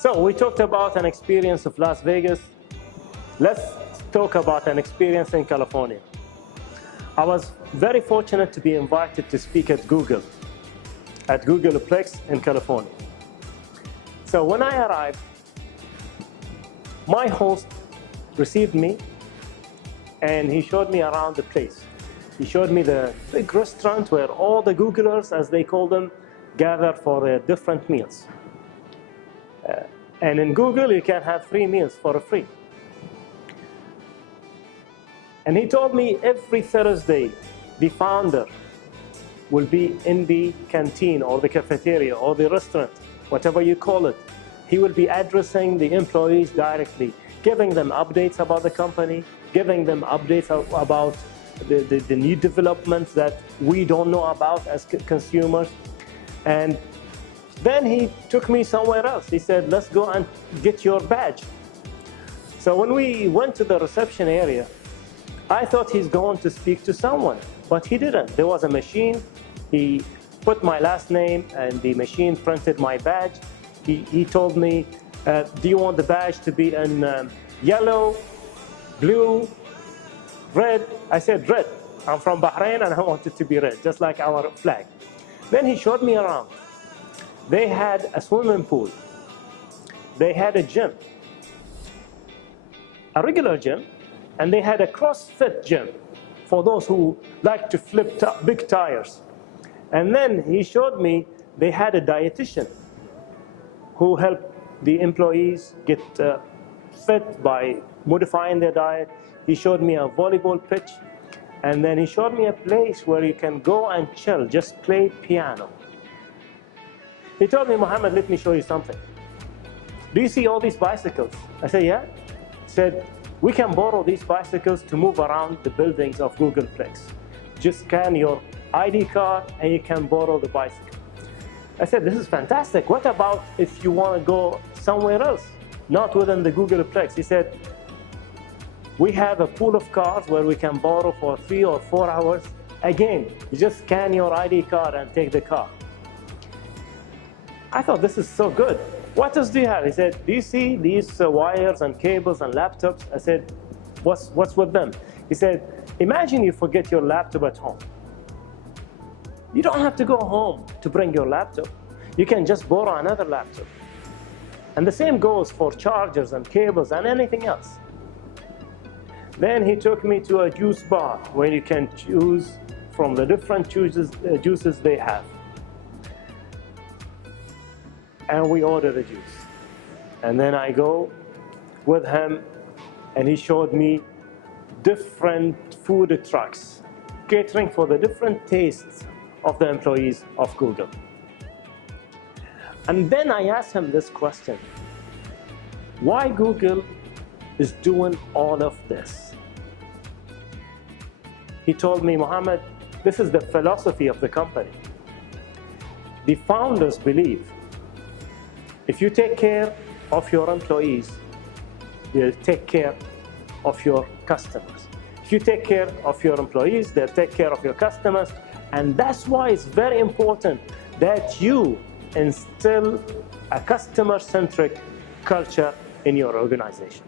So we talked about an experience of Las Vegas. Let's talk about an experience in California. I was very fortunate to be invited to speak at Googleplex in California. So when I arrived, my host received me and he showed me around the place. He showed me the big restaurant where all the Googlers, as they call them, gather for their different meals. And in Google, you can have free meals for free. And he told me every Thursday, the founder will be in the canteen or the cafeteria or the restaurant, whatever you call it. He will be addressing the employees directly, giving them updates about the company, giving them updates about the new developments that we don't know about as consumers. And then he took me somewhere else. He said, let's go and get your badge. So when we went to the reception area, I thought he's going to speak to someone, but he didn't. There was a machine. He put my last name and the machine printed my badge. He told me, do you want the badge to be in yellow, blue, red? I said red. I'm from Bahrain and I want it to be red, just like our flag. Then he showed me around. They had a swimming pool. They had a gym, a regular gym, and they had a CrossFit gym for those who like to flip big tires. And then he showed me they had a dietitian who helped the employees get fit by modifying their diet. He showed me a volleyball pitch, and then he showed me a place where you can go and chill, just play piano. He told me, Mohammed, let me show you something. Do you see all these bicycles? I said, yeah. He said, we can borrow these bicycles to move around the buildings of Googleplex. Just scan your ID card and you can borrow the bicycle. I said, this is fantastic. What about if you want to go somewhere else, not within the Googleplex? He said, we have a pool of cars where we can borrow for 3 or 4 hours. Again, you just scan your ID card and take the car. I thought, this is so good. What else do you have? He said, do you see these wires and cables and laptops? I said, what's with them? He said, imagine you forget your laptop at home. You don't have to go home to bring your laptop. You can just borrow another laptop. And the same goes for chargers and cables and anything else. Then he took me to a juice bar where you can choose from the different juices they have. And we ordered a juice. And then I go with him and he showed me different food trucks catering for the different tastes of the employees of Google. And then I asked him this question: why Google is doing all of this? He told me, Mohammed, this is the philosophy of the company. The founders believe if you take care of your employees, they'll take care of your customers. If you take care of your employees, they'll take care of your customers. And that's why it's very important that you instill a customer-centric culture in your organization.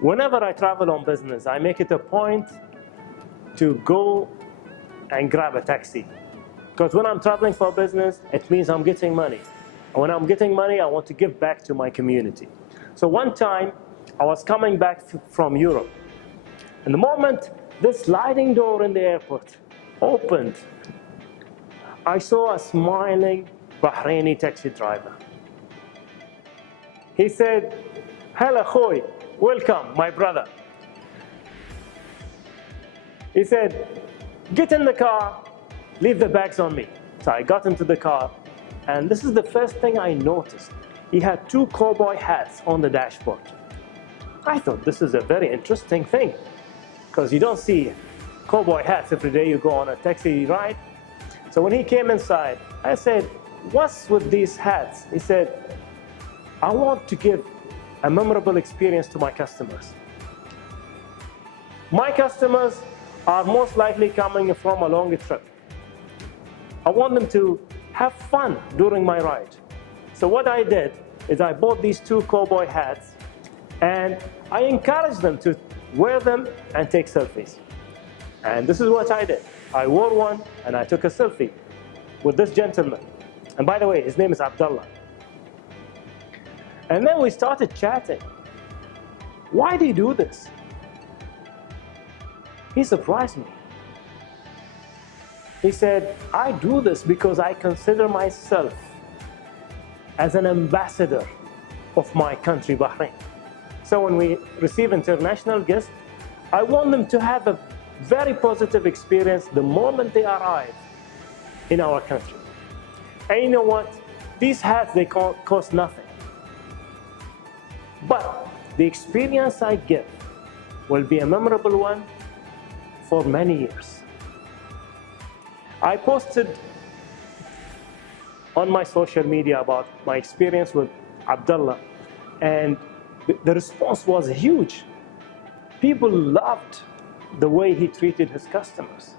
Whenever I travel on business, I make it a point to go and grab a taxi. Because when I'm traveling for business, it means I'm getting money. And when I'm getting money, I want to give back to my community. So one time, I was coming back from Europe. And the moment this sliding door in the airport opened, I saw a smiling Bahraini taxi driver. He said, "Hello, Khoy, welcome, my brother." He said, "Get in the car, leave the bags on me." So I got into the car, and this is the first thing I noticed. He had 2 cowboy hats on the dashboard. I thought this is a very interesting thing, because you don't see cowboy hats every day you go on a taxi ride. So when he came inside, I said, "What's with these hats?" He said, "I want to give a memorable experience to my customers. My customers are most likely coming from a long trip. I want them to have fun during my ride. So what I did is I bought these 2 cowboy hats, and I encouraged them to wear them and take selfies. And this is what I did. I wore one and I took a selfie with this gentleman. And by the way, his name is Abdullah. And then we started chatting. Why do you do this? He surprised me. He said, I do this because I consider myself as an ambassador of my country, Bahrain. So when we receive international guests, I want them to have a very positive experience the moment they arrive in our country. And you know what? These hats, they cost nothing. But the experience I give will be a memorable one for many years. I posted on my social media about my experience with Abdullah, and the response was huge. People loved the way he treated his customers.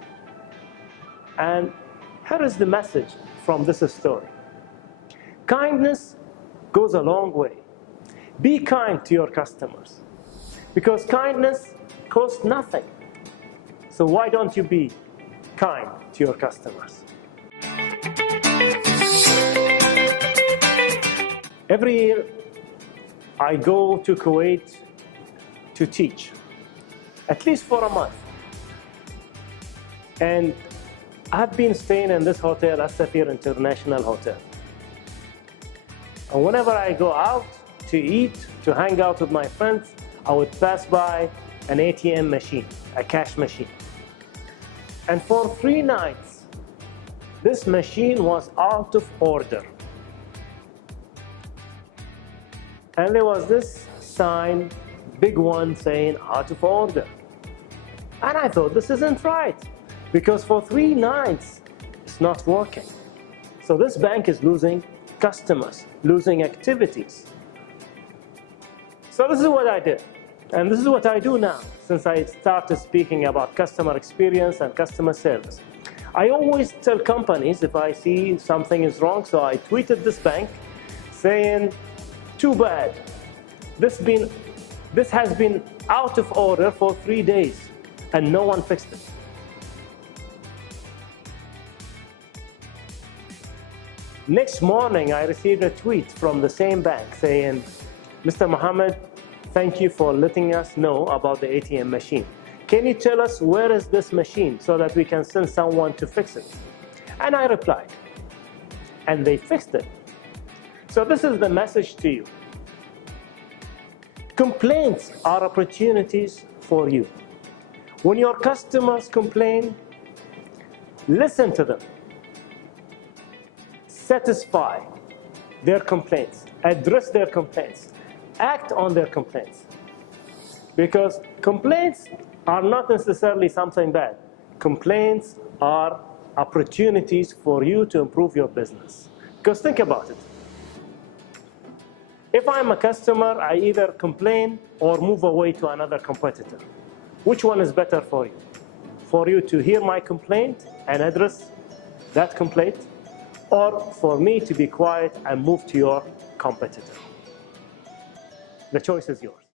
And here is the message from this story. Kindness goes a long way. Be kind to your customers, because kindness costs nothing. So why don't you be kind to your customers? Every year, I go to Kuwait to teach, at least for a month. And I've been staying in this hotel, As-Safir International Hotel. And whenever I go out to eat, to hang out with my friends, I would pass by an ATM machine, a cash machine. And for 3 nights, this machine was out of order. And there was this sign, big one, saying out of order. And I thought, this isn't right, because for 3 nights, it's not working. So this bank is losing customers, losing activities. So this is what I did. And this is what I do now, since I started speaking about customer experience and customer service. I always tell companies if I see something is wrong, so I tweeted this bank saying, too bad, this has been out of order for 3 days and no one fixed it. Next morning, I received a tweet from the same bank saying, Mr. Mohammed, thank you for letting us know about the ATM machine. Can you tell us where is this machine so that we can send someone to fix it? And I replied, and they fixed it. So this is the message to you. Complaints are opportunities for you. When your customers complain, listen to them. Satisfy their complaints, address their complaints, act on their complaints. Because complaints are not necessarily something bad. Complaints are opportunities for you to improve your business. Because think about it. If I'm a customer, I either complain or move away to another competitor. Which one is better for you? For you to hear my complaint and address that complaint, or for me to be quiet and move to your competitor? The choice is yours.